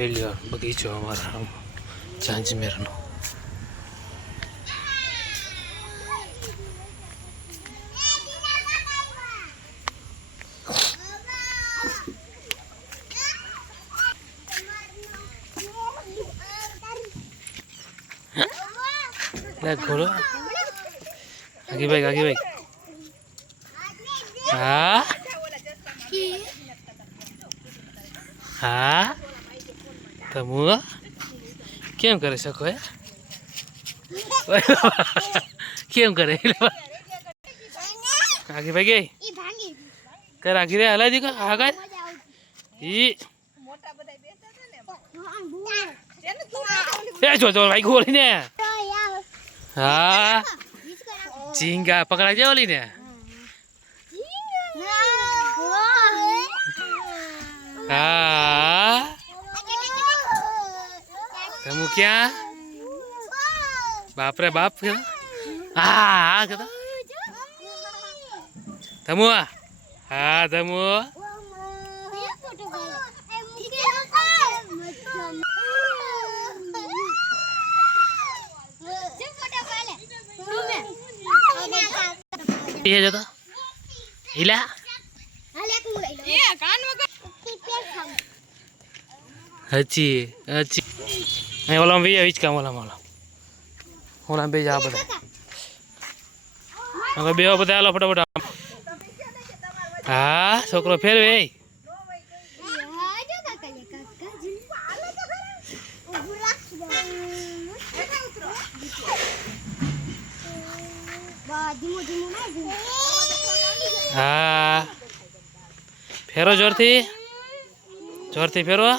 પહેલી બગીચો અમારા ઝાંઝમેરનો. ઘોડો આગી ભાઈ હા હા તમુ કેમ કરે શકો હે કેમ કરે આગી ભાઈ ગઈ કર આગી રે હલાઈ દી આગળ ઈ જો ભાઈ ગોળી ને હા ઝીંગા પકડા જાય ઓલી ને હા તમુ ક્યાં બાપ રે બાપ હા કહેતો તમુ હા તમુ ये जो तो हिला ये कान में अच्छी अच्छी मैं वाला भी है इसका वाला भी जा बता अगर बेवा बता लो फटाफट हाँ छोकरो फिर वे हाँ फेरो जोर थी फेरो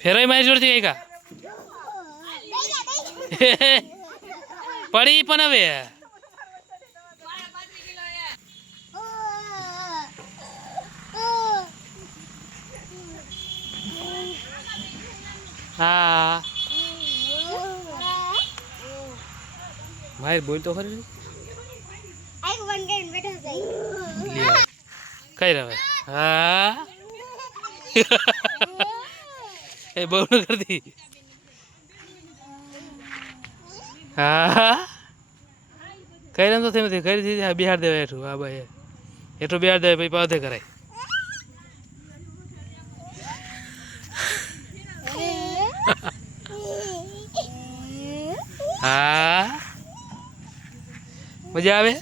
फेरो मारी जोर थी का पड़ी पण हवे हाँ मार बोल तो खरी कई रहे हाँ ए बहु न कर दी हाँ कई रहे तो थे मत कई थी बिहार दे एठू हाँ भाई एठू बिहार दे भाई पावते कराई हाँ मजा आवे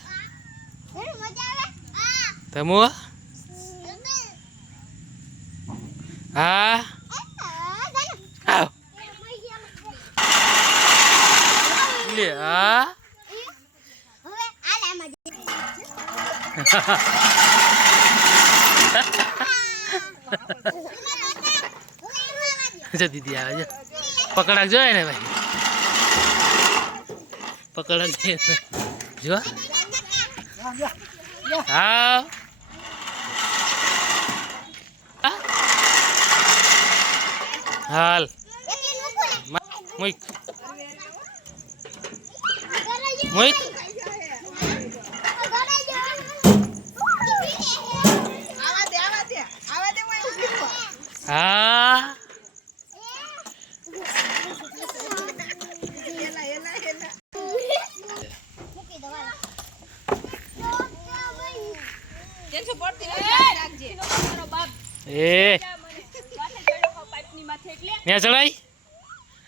तमु हाँ आओ ले हाँ अच्छा दीदी आ जा पकड़ा जो है ना भाई पकड़ा जो हाँ हाल मुइक मुइक हाँ ए न्या चढ़ाई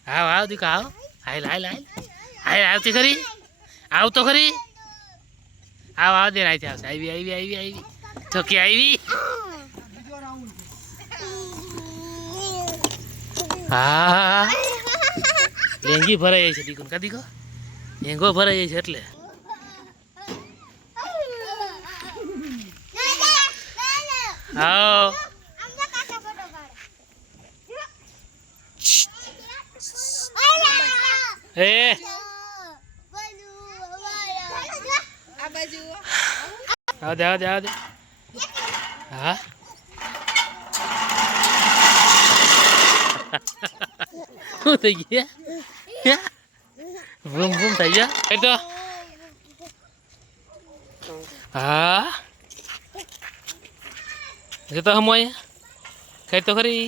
आओ आओ दिखा आओ हाय हाय हाय हाय आवती खरी आव तो खरी आओ आओ दे आई थी आई तो क्या आई हाँ लेंगी भराई છે દીકુન કા દીકો લેંગો ભરાઈ છે એટલે आओ ए आओ दे हाँ શું થઈ ગયા બૂમ બૂમ થઈ ગયા તો હા એ તો હમ અહીંયા ખાઈ તો ખરી